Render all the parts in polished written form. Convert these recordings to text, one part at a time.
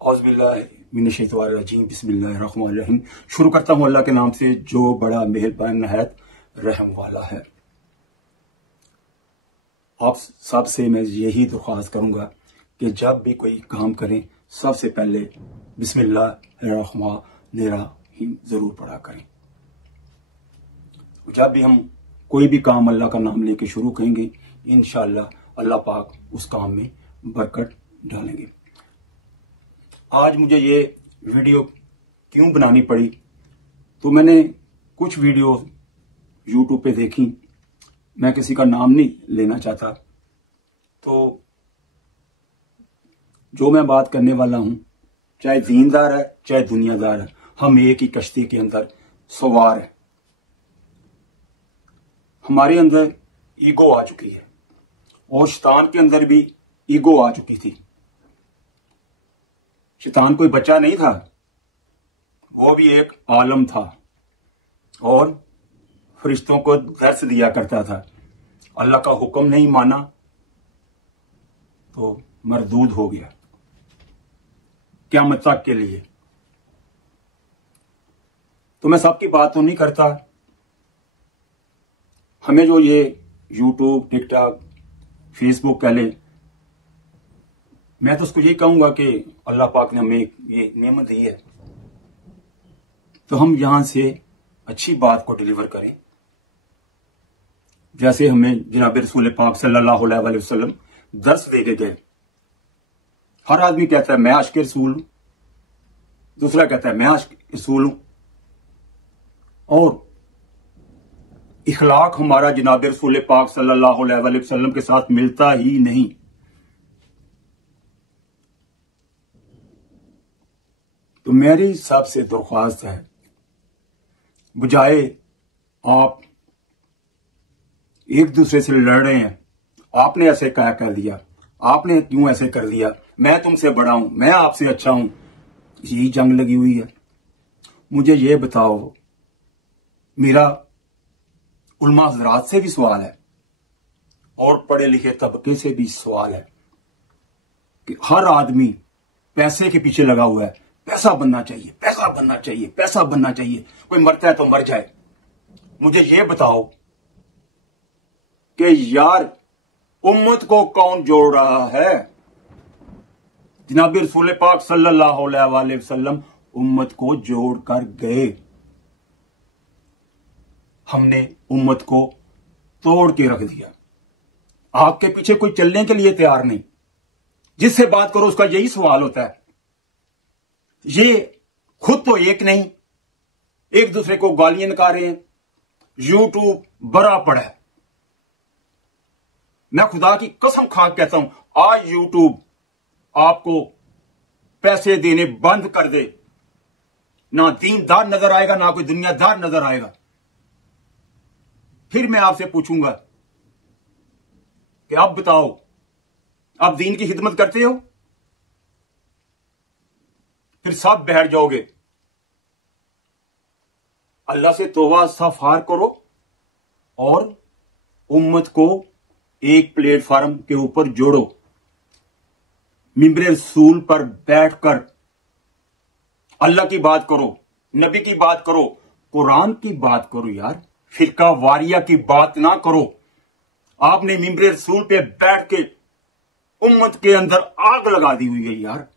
औज़ुबिल्लाहिमिनश्शैतानिर्रजीम बिस्मिल्लाहिर्रहमानिर्रहीम। शुरू करता हूँ अल्लाह के नाम से जो बड़ा मेहरबान नहायत रहम वाला है। आप सबसे मैं यही दरख्वास्त करूंगा कि जब भी कोई काम करें सबसे पहले बिस्मिल्लाहिर्रहमानिर्रहीम जरूर पढ़ा करें। जब भी हम कोई भी काम अल्लाह का नाम लेके शुरू करेंगे इंशाअल्लाह अल्लाह पाक उस काम में बरकत डालेंगे। आज मुझे ये वीडियो क्यों बनानी पड़ी, तो मैंने कुछ वीडियो यूट्यूब पे देखी। मैं किसी का नाम नहीं लेना चाहता, तो जो मैं बात करने वाला हूं चाहे दीनदार है चाहे दुनियादार है, हम एक ही कश्ती के अंदर सवार है। हमारे अंदर ईगो आ चुकी है और शैतान के अंदर भी ईगो आ चुकी थी। शैतान कोई बच्चा नहीं था, वो भी एक आलम था और फरिश्तों को दर्स दिया करता था। अल्लाह का हुक्म नहीं माना तो मरदूद हो गया क़यामत तक के लिए। तो मैं सबकी बात तो नहीं करता। हमें जो ये यूट्यूब, टिकटॉक, फेसबुक कह ले, मैं तो उसको यही कहूंगा कि अल्लाह पाक ने हमें ये नेमत दी है, तो हम यहां से अच्छी बात को डिलीवर करें। जैसे हमें जनाब रसूल पाक सल्लल्लाहु अलैहि वसल्लम दर्स दे के गए। हर आदमी कहता है मैं आशिक़ रसूल हूं, दूसरा कहता है मैं आशिक़ रसूल हूं, और इखलाक हमारा जनाब रसूल पाक सल्लल्लाहु अलैहि वसल्लम के साथ मिलता ही नहीं। तो मेरी सबसे दरख्वास्त है, बजाय आप एक दूसरे से लड़ रहे हैं, आपने ऐसे क्या कर दिया, आपने क्यों ऐसे कर दिया, मैं तुमसे बड़ा हूं, मैं आपसे अच्छा हूं, यही जंग लगी हुई है। मुझे ये बताओ, मेरा उलमा हज़रात से भी सवाल है और पढ़े लिखे तबके से भी सवाल है कि हर आदमी पैसे के पीछे लगा हुआ है। पैसा बनना चाहिए, पैसा बनना चाहिए, पैसा बनना चाहिए। कोई मरता है तो मर जाए। मुझे ये बताओ कि यार उम्मत को कौन जोड़ रहा है? जनाब रसूल पाक सल्लल्लाहु अलैहि वसल्लम उम्मत को जोड़ कर गए। हमने उम्मत को तोड़ के रख दिया। आपके पीछे कोई चलने के लिए तैयार नहीं। जिससे बात करो उसका यही सवाल होता है। ये खुद तो एक नहीं, एक दूसरे को गालियां निकाल रहे हैं। यूट्यूब बड़ा पड़ा है। मैं खुदा की कसम खा के कहता हूं, आज यूट्यूब आपको पैसे देने बंद कर दे, ना दीनदार नजर आएगा ना कोई दुनियादार नजर आएगा। फिर मैं आपसे पूछूंगा कि अब बताओ, आप दीन की खिदमत करते हो? फिर सब बैठ जाओगे। अल्लाह से तौबा इस्तग़फ़ार करो और उम्मत को एक प्लेटफार्म के ऊपर जोड़ो। मिंबर रसूल पर बैठकर अल्लाह की बात करो, नबी की बात करो, कुरान की बात करो। यार फिरका वारिया की बात ना करो। आपने मिंबर रसूल पे बैठ के उम्मत के अंदर आग लगा दी हुई है। यार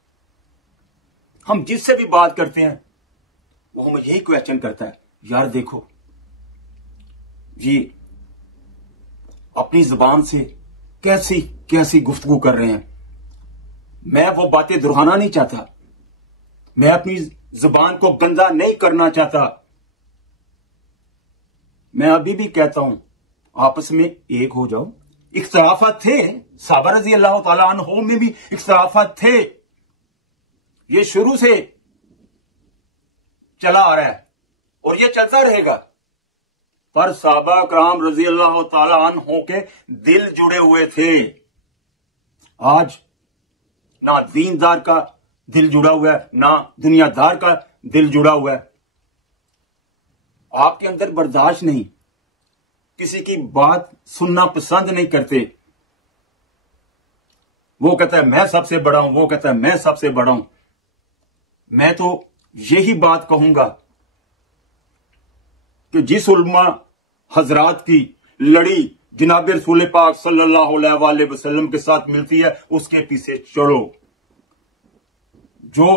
हम जिससे भी बात करते हैं वो हमें यही क्वेश्चन करता है, यार देखो ये अपनी जुबान से कैसी कैसी गुफ्तगू कर रहे हैं। मैं वो बातें दोहराना नहीं चाहता, मैं अपनी जुबान को गंदा नहीं करना चाहता। मैं अभी भी कहता हूं आपस में एक हो जाओ। इख्तिलाफात थे, साहबा रज़ी अल्लाह तआला अन्हुम में भी इख्तिलाफात थे। ये शुरू से चला आ रहा है और ये चलता रहेगा। पर साहबा कराम रज़ी अल्लाह तआला अन्हुम के दिल जुड़े हुए थे। आज ना दीनदार का दिल जुड़ा हुआ है ना दुनियादार का दिल जुड़ा हुआ है। आपके अंदर बर्दाश्त नहीं, किसी की बात सुनना पसंद नहीं करते। वो कहता है मैं सबसे बड़ा हूं, वो कहता है मैं सबसे बड़ा हूं। मैं तो यही बात कहूंगा कि जिस उलमा हजरात की लड़ी जनाब रसूल पाक सल्लल्लाहु अलैहि वसल्लम के साथ मिलती है, उसके पीछे चढ़ो। जो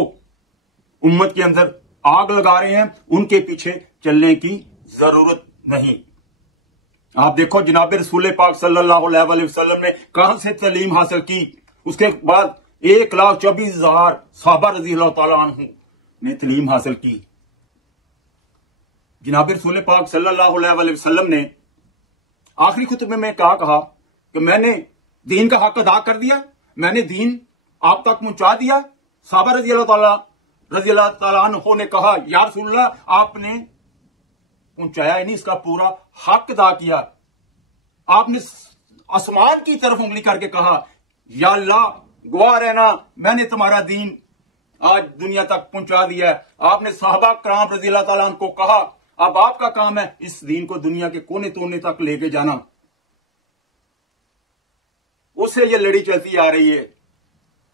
उम्मत के अंदर आग लगा रहे हैं, उनके पीछे चलने की जरूरत नहीं। आप देखो जनाब रसूल पाक सल्लल्लाहु अलैहि वसल्लम ने कहां से तालीम हासिल की। उसके बाद 1,24,000 सहाबा रजी अल्लाह तआला अन्हु ने तालीम हासिल की। जनाब रसूल पाक सल्लल्लाहु अलैहि वसल्लम ने आखिरी खुतबे में क्या कहा कि मैंने दीन का हक अदा कर दिया, मैंने दीन आप तक पहुंचा दिया। सहाबा रजी अल्लाह तआला अन्हु ने कहा, या रसूलल्लाह, आपने पहुंचाया ही नहीं, इसका पूरा हक अदा किया। आपने आसमान की तरफ उंगली करके कहा, या अल्लाह गवाह रहना, मैंने तुम्हारा दीन आज दुनिया तक पहुंचा दिया है। आपने सहाबा कराम रजी अल्लाह तआला अन्हु को कहा, अब आपका काम है इस दीन को दुनिया के कोने कोने तक लेके जाना। उससे ये लड़ी चलती आ रही है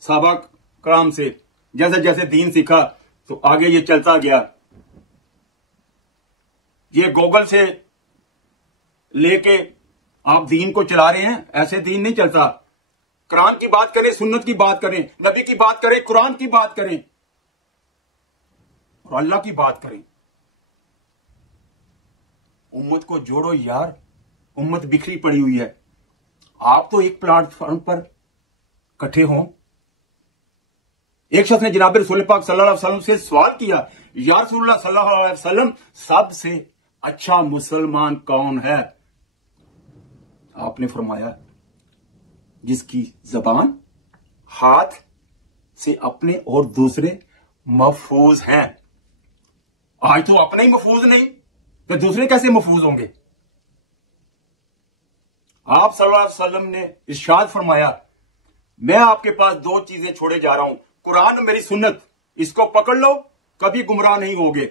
सहाबा कराम से। जैसे जैसे दीन सीखा तो आगे ये चलता गया। ये गूगल से लेके आप दीन को चला रहे हैं, ऐसे दीन नहीं चलता। कुरान की बात करें, सुन्नत की बात करें, नबी की बात करें, कुरान की बात करें और अल्लाह की बात करें। उम्मत को जोड़ो यार, उम्मत बिखरी पड़ी हुई है। आप तो एक प्लेटफॉर्म पर इकट्ठे हों। एक शख्स ने जनाब रसूल पाक सल्लल्लाहु अलैहि वसल्लम से सवाल किया, या रसूलुल्लाह सल्लल्लाहु अलैहि वसल्लम, सबसे अच्छा मुसलमान कौन है? आपने फरमाया, जिसकी जबान हाथ से अपने और दूसरे महफूज हैं। आज तो अपने ही महफूज नहीं तो दूसरे कैसे महफूज होंगे? आप सल्लल्लाहु अलैहि वसल्लम ने इरशाद फरमाया, मैं आपके पास दो चीजें छोड़े जा रहा हूं, कुरान और मेरी सुन्नत, इसको पकड़ लो, कभी गुमराह नहीं होगे।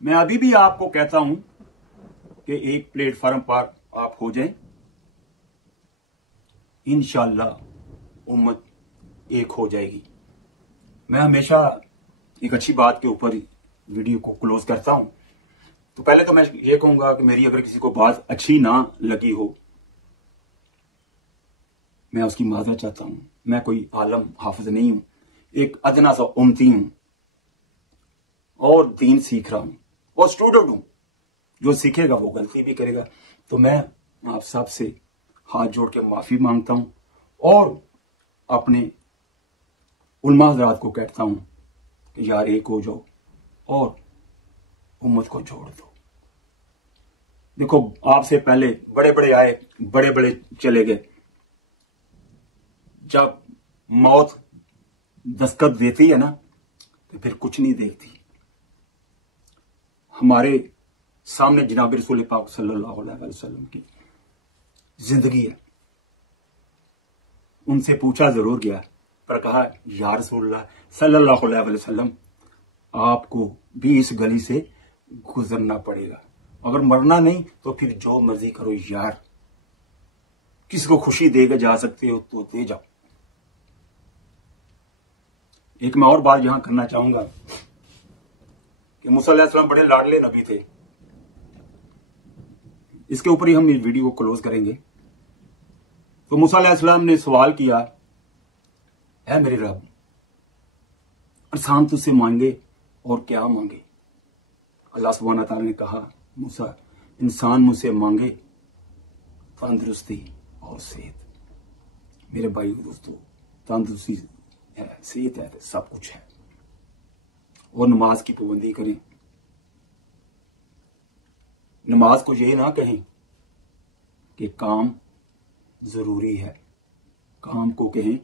मैं अभी भी आपको कहता हूं कि एक प्लेटफॉर्म पर आप हो जाएं, इंशाअल्लाह उम्मत एक हो जाएगी। मैं हमेशा एक अच्छी बात के ऊपर वीडियो को क्लोज करता हूं। तो पहले तो मैं ये कहूंगा कि मेरी अगर किसी को बात अच्छी ना लगी हो, मैं उसकी माजरत चाहता हूं। मैं कोई आलम हाफिज नहीं हूं, एक अदना सा उम्मती हूं और दीन सीख रहा हूं और स्टूडेंट हूं। जो सीखेगा वो गलती भी करेगा। तो मैं आप सबसे हाथ जोड़ के माफी मांगता हूं और अपने उलमा हज़रात को कहता हूं कि यार एक हो जाओ और उम्मत को जोड़ दो। देखो, आपसे पहले बड़े बड़े आए, बड़े बड़े चले गए। जब मौत दस्तक देती है ना, तो फिर कुछ नहीं देखती। हमारे सामने जनाब रसूल पाक सल्लल्लाहु अलैहि वसल्लम की जिंदगी है। उनसे पूछा जरूर गया, पर कहा, या रसूलल्लाह सल्लल्लाहु अलैहि वसल्लम, आपको भी इस गली से गुजरना पड़ेगा। अगर मरना नहीं तो फिर जो मर्जी करो यार, किसी को खुशी देकर जा सकते हो तो दे जाओ। एक मैं और बात यहां करना चाहूंगा कि मूसा अलैहिस्सलाम बड़े लाडले नबी थे। इसके ऊपर ही हम इस वीडियो को क्लोज करेंगे। तो मूसा अलैहिस्सलाम ने सवाल किया, है मेरे रब, इंसान तुझसे मांगे और क्या मांगे? अल्लाह सुब्हानहू व तआला ने कहा, मूसा, इंसान मुझसे मांगे तंदुरुस्ती और सेहत। मेरे भाई दोस्तों, तंदुरुस्ती है, सेहत है, सब कुछ है। और नमाज की पाबंदी करें। नमाज को ये ना कहें कि काम जरूरी है, काम को कहें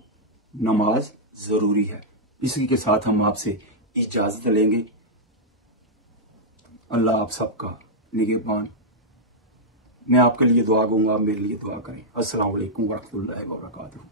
नमाज जरूरी है। इसी के साथ हम आपसे इजाजत लेंगे। अल्लाह आप सबका निगहबान। मैं आपके लिए दुआ करूंगा, आप मेरे लिए दुआ करें। अस्सलाम वालेकुम व रहमतुल्लाहि व बरकातुहू।